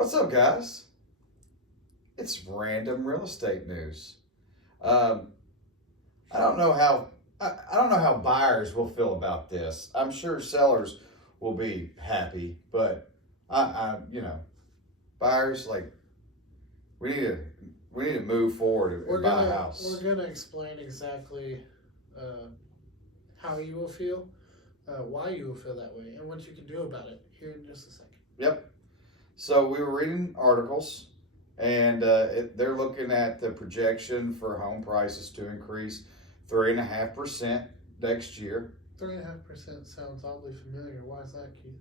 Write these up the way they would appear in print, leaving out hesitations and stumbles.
What's up, guys? It's random real estate news. Um, I don't know how I don't know how buyers will feel about this. I'm sure sellers will be happy, but buyers, like, we need to move forward and buy a house. We're gonna explain exactly how you will feel, why you will feel that way, and what you can do about it here in just a second. Yep. So we were reading articles, and they're looking at the projection for home prices to increase 3.5% next year. 3.5% sounds oddly familiar. Why is that, Keith?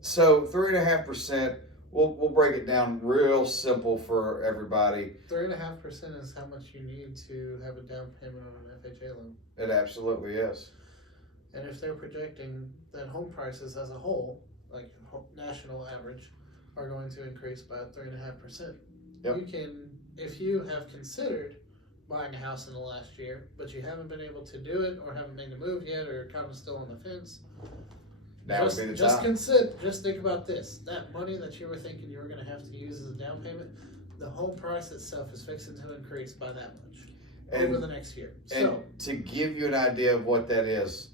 So 3.5%. We'll break it down real simple for everybody. 3.5% is how much you need to have a down payment on an FHA loan. It absolutely is. And if they're projecting that home prices as a whole, like national average, are going to increase by 3.5%. Yep. You can, if you have considered buying a house in the last year, but you haven't been able to do it, or haven't made the move yet, or kind of still on the fence. Now would be the time. Just think about this. That money that you were thinking you were going to have to use as a down payment, the home price itself is fixing to increase by that much over the next year. And to give you an idea of what that is,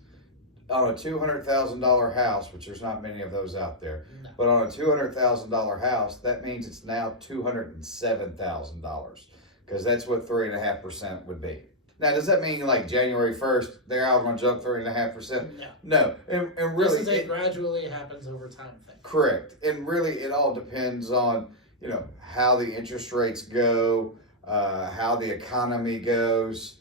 on a $200,000 house, which there's not many of those out there, no. But on a $200,000 house, that means it's now $207,000, because that's what 3.5% would be. Now, does that mean like January 1st, they're all going to jump 3.5%? No. And really, this is a gradually happens over time thing. Correct. And really, it all depends on, how the interest rates go, how the economy goes.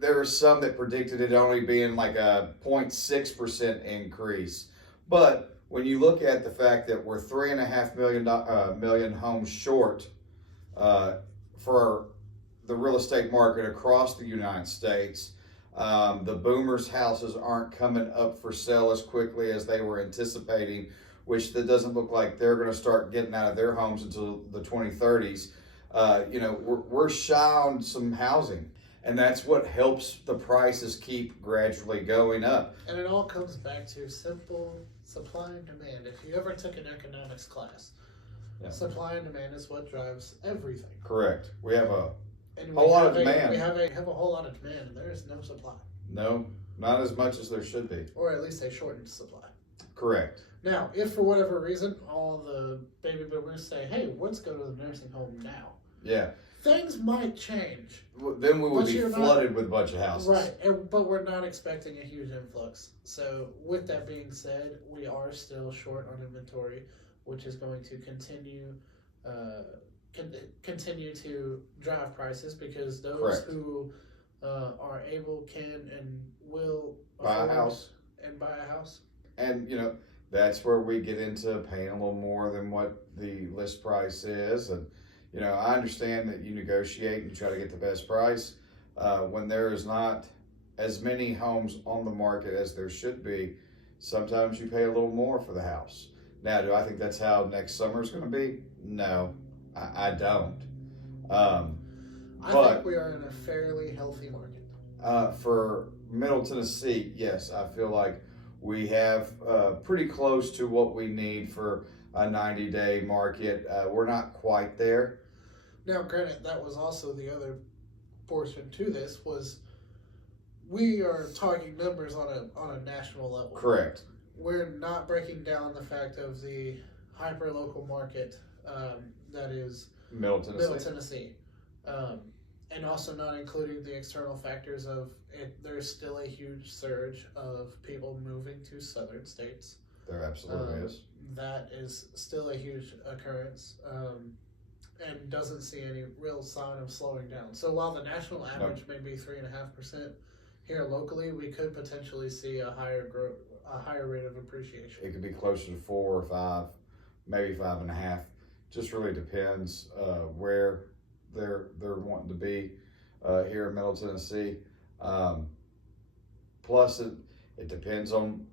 There were some that predicted it only being like a 0.6% increase. But when you look at the fact that we're 3.5 million homes short for the real estate market across the United States, the boomers' houses aren't coming up for sale as quickly as they were anticipating, which that doesn't look like they're going to start getting out of their homes until the 2030s. We're shy on some housing. And that's what helps the prices keep gradually going up. And it all comes back to simple supply and demand. If you ever took an economics class, supply and demand is what drives everything. Correct. We have a whole lot of demand. We have a whole lot of demand, and there is no supply. No, not as much as there should be. Or at least a shortened supply. Correct. Now, if for whatever reason all the baby boomers say, hey, let's go to the nursing home now. Yeah. Things might change. Then we would be flooded with a bunch of houses. Right, but we're not expecting a huge influx. So with that being said, we are still short on inventory, which is going to continue to drive prices, because those Correct. who are able can and will buy a house. And that's where we get into paying a little more than what the list price is. And I understand that you negotiate and try to get the best price. When there is not as many homes on the market as there should be, sometimes you pay a little more for the house. Now, do I think that's how next summer is going to be? No, I don't. I think we are in a fairly healthy market. For Middle Tennessee, yes, I feel like we have pretty close to what we need for a 90-day market. We're not quite there. Now, granted, that was also the other portion to this, was we are talking numbers on a national level. Correct. We're not breaking down the fact of the hyper-local market that is Middle Tennessee. And also not including the external factors of it. There's still a huge surge of people moving to southern states. There absolutely is. That is still a huge occurrence, and doesn't see any real sign of slowing down. So while the national average may be 3.5%, here locally we could potentially see a higher rate of appreciation. It could be closer to 4 or 5, maybe 5.5. Just really depends where they're wanting to be here in Middle Tennessee. Plus, it depends on,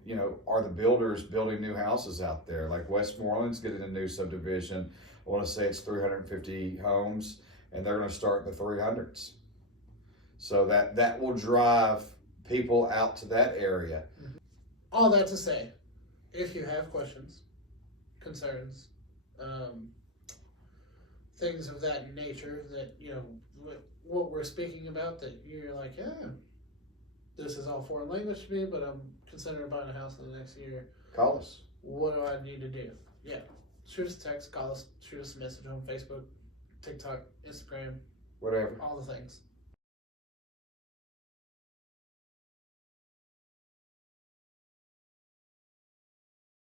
are the builders building new houses out there? Like Westmoreland's getting a new subdivision. I want to say it's 350 homes, and they're going to start in the 300s. So that will drive people out to that area. All that to say, if you have questions, concerns, things of that nature that, what we're speaking about that you're like, yeah, this is all foreign language to me, but I'm considering buying a house in the next year. Call us. What do I need to do? Yeah. Shoot us a text, call us, shoot us a message on Facebook, TikTok, Instagram, Whatever. all the things.